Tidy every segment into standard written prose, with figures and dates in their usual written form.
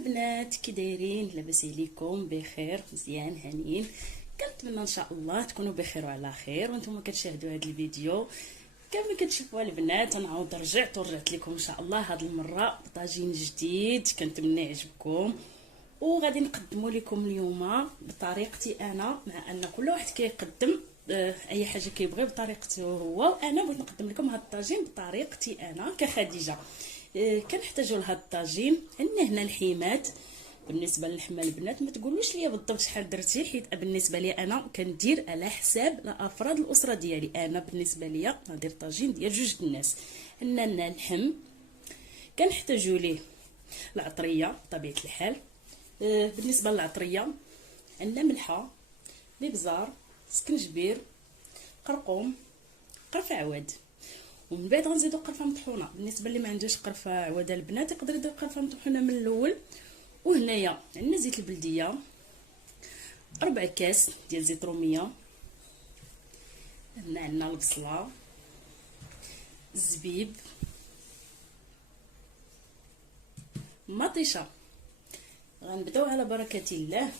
البنات كي دايرين؟ لاباس عليكم؟ بخير؟ مزيان؟ هانيين؟ كنتمنى ان شاء الله تكونوا بخير وعلى خير وانتم كتشاهدوا هذا الفيديو. كما كتشوفوا البنات ونعاود رجعت لكم ان شاء الله هذه المره بطاجين جديد، كنتمنى يعجبكم. وغادي نقدموا لكم اليوم بطريقتي انا، مع ان كل واحد كيقدم اي حاجه كيبغي بطريقته هو، وانا بغيت نقدم لكم هذا الطاجين بطريقتي انا كخديجه. كنحتاجوا لهذا الطاجين عندنا هنا الحيمات. بالنسبه للحمه البنات ما تقولوش ليا بالضبط شحال درتي، حيت بالنسبه لي انا كندير على حساب الافراد الاسره ديالي. انا بالنسبه ليا غندير طاجين ديال جوج الناس. عندنا اللحم، كنحتاجوا ليه العطريه بطبيعه الحال. بالنسبه للعطريه عندنا ملحه، الابزار، سكنجبير، قرقوم، قرفه عواد، ومن بعد غنزيدو قرفه مطحونه. بالنسبه اللي ما عندوش قرفه عواد البنات يقدر يدير قرفه مطحونه من الاول. وهنايا عندنا زيت البلديه، 4 كاس ديال زيت روميه. هنا عندنا البصله، الزبيب، مطيشه. غنبداو على بركه الله.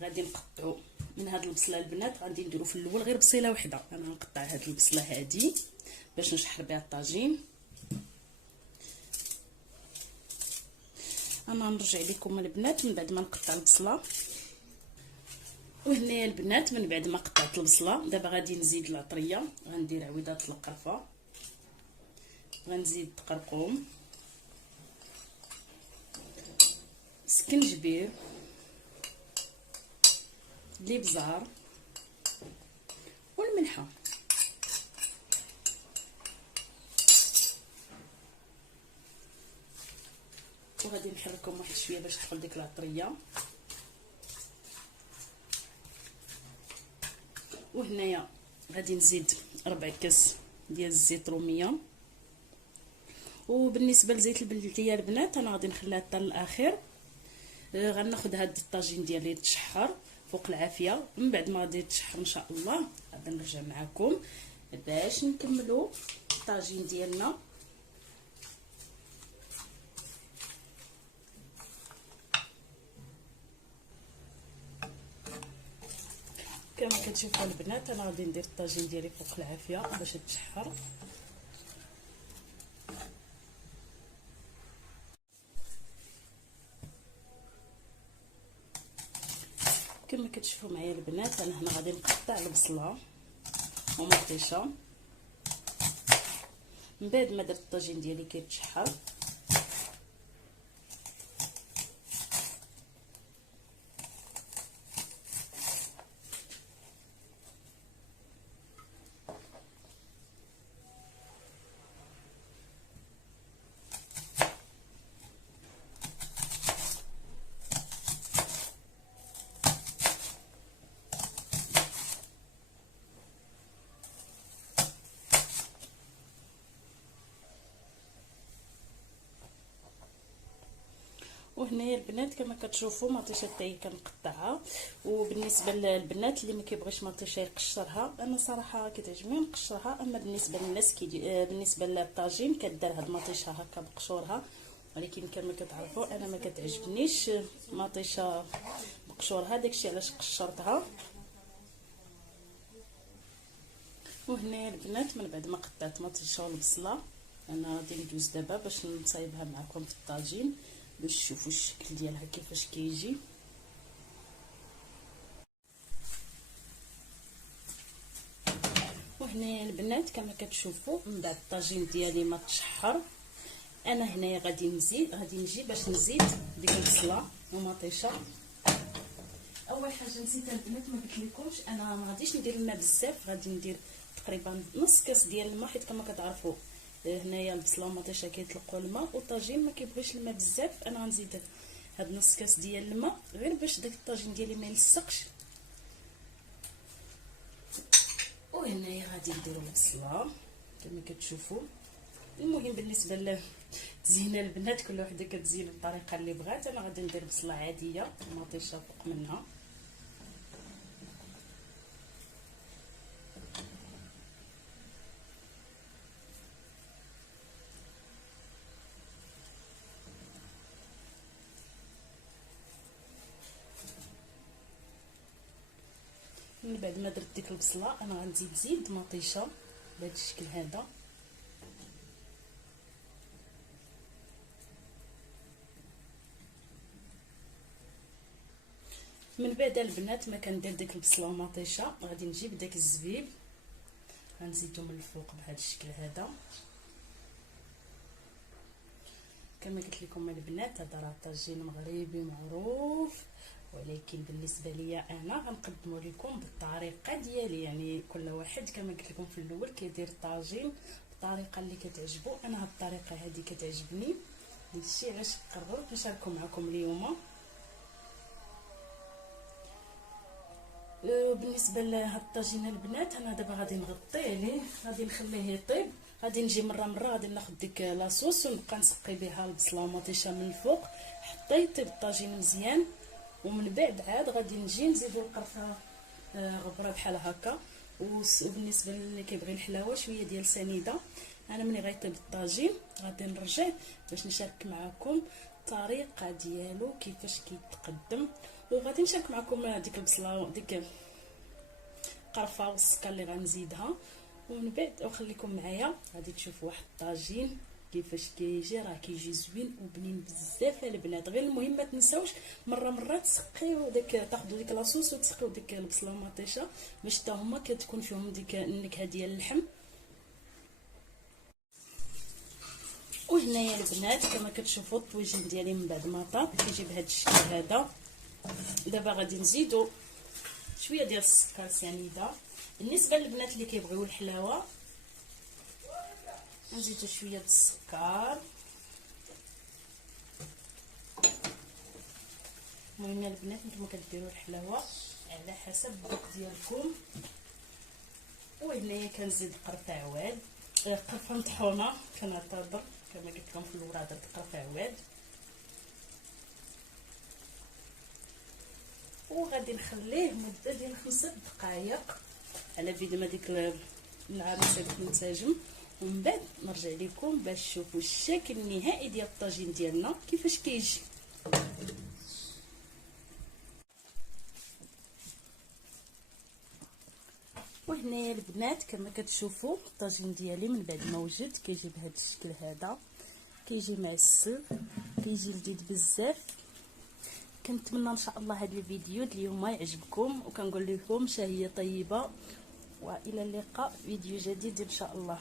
غادي نقطعوا من هاد البصله البنات، غادي نديرو في الاول غير بصيله وحده. انا غنقطع هاد البصله هادي باش نشحر بها الطاجين. انا نرجع لكم البنات من بعد ما نقطع البصله. وهنايا البنات من بعد ما قطعت البصله دابا غادي نزيد العطريه. غندير عويضات القرفه، غنزيد قرقوم، سكنجبير، الابزار والملحه. وغادي نحركهم واحد شويه باش تدخل ديك العطريه. وهنايا غادي نزيد 4 كاس ديال الزيت روميه. وبالنسبه لزيت البلديه البنات انا غادي نخليها حتى الاخير. غناخذ هاد الطاجين ديالي يتشحر فوق العافيه. من بعد ما غادي يتشحر ان شاء الله غادي نرجع معكم باش نكملوا الطاجين ديالنا. كما كتشوفوا البنات انا غادي ندير الطاجين ديالي فوق العافيه باش يتشحر. كما كتشوفوا معايا البنات انا هنا غادي نقطع البصله ومطيشه. من بعد ما درت الطاجين ديالي كيتشحر وهنايا البنات كما كتشوفوا مطيشه تاعي كنقطعها. وبالنسبه للبنات اللي ما كيبغيش مطيشه يقشرها، انا صراحه كتعجبني نقشرها. اما بالنسبه للناس بالنسبه للطاجين كدار هاد المطيشه هكا بقشورها، ولكن كما كتعرفوا انا ما كتعجبنيش مطيشه بقشورها، داكشي علاش قشرتها. وهنايا البنات من بعد ما قطعت مطيشه والبصله انا غادي ندوز دابا باش نصايبها معكم في الطاجين باش تشوفوا الشكل ديالها كيفاش كيجي. وهنايا البنات كما كتشوفوا من بعد الطاجين ديالي ما تشحر انا هنايا غادي نجي باش نزيد ديك البصله ومطيشه. اول حاجه نسيت البنات ما قلت لكمش انا ما غاديش ندير الماء بزاف، غادي ندير تقريبا نص كاس ديال الماء، حيت كما كتعرفوا هنايا البصله والمطيشه كيطلقوا الماء والطاجين ما كيبغيش الماء بزاف. انا غنزيد هاد نص كاس ديال الماء غير باش داك الطاجين ديالي ما يلصقش. وهنايا غادي نديروا البصله كما كتشوفوا. المهم بالنسبه لتزيين البنات كل وحده كتزين بالطريقه اللي بغات. انا غادي ندير بصله عاديه ومطيشه فوق منها. من بعد ما درت ديك البصله انا غنزيد زيد مطيشه بهذا الشكل هذا. من بعد البنات ما كندير ديك البصله ومطيشه غادي نجيب داك الزبيب غنزيدو من الفوق بهذا الشكل هذا. كما قلت لكم البنات هذا راه طاجين مغربي معروف، ولكن بالنسبه ليا انا غنقدمه لكم بالطريقه ديالي، يعني كل واحد كما قلت لكم في الاول كيدير الطاجين بالطريقه اللي كتعجبو. انا هاد الطريقه هذه كتعجبني، داكشي علاش قررت نشاركو معكم اليوم. بالنسبه لهاد الطاجين البنات انا دابا غادي نغطيه عليه، غادي نخليه يطيب، غادي نجي مره غادي ناخذ ديك لاصوص ونبقى نسقي بها البصله ومطيشه من الفوق حتى يطيب الطاجين مزيان. ومن بعد عاد غادي نجي نزيدو القرفه غبره بحال هكا. وبالنسبه اللي كيبغي الحلاوه شويه ديال سنيده. انا ملي غيطيب الطاجين غادي نرجع باش نشارك معكم الطريقه ديالو كيفاش كيتقدم، وغادي نشارك معكم ديك البصله ديك القرفه والسكر اللي غنزيدها. ومن بعد وخليكم معايا غادي تشوفوا واحد الطاجين كيفاش كيجي، راه كيجي زوين وبنين بزاف البنات. غير المهم ما تنساوش مره تسقيو ديك، تاخذوا ديك لاصوص وتسقيو ديك البصله ومطيشه باش حتى هما كتكون فيهم ديك النكهه ديال اللحم. وهنايا البنات كما كتشوفوا الطويجين ديالي من بعد ما طاب كيجي بهذا الشكل هذا. دابا غادي نزيدو شويه ديال السكر سنيده. بالنسبه للبنات اللي كيبغيو الحلاوه نزيدو شويه السكر. المهم البنات نتوما كديروا الحلاوه على حسب الذوق ديالكم. وهنايا كنزيد قرفه عواد، قرفه مطحونه كنعتبر كما قلت لكم في الاول درت قرفه عواد. وغادي نخليه مده ديال 5 دقائق على بيد ما ديك العروسه تنسجم، ومن بعد نرجع لكم باش تشوفوا الشكل النهائي ديال الطاجين ديالنا كيفاش كيجي. وهنايا البنات كما كتشوفوا الطاجين ديالي من بعد ما وجد كيجي بهذا الشكل هذا، كيجي معسل، كيجي لذيذ بزاف. كنتمنى ان شاء الله هذا الفيديو اليوم يعجبكم، وكنقول لكم شهيه طيبه، والى اللقاء فيديو جديد ان شاء الله.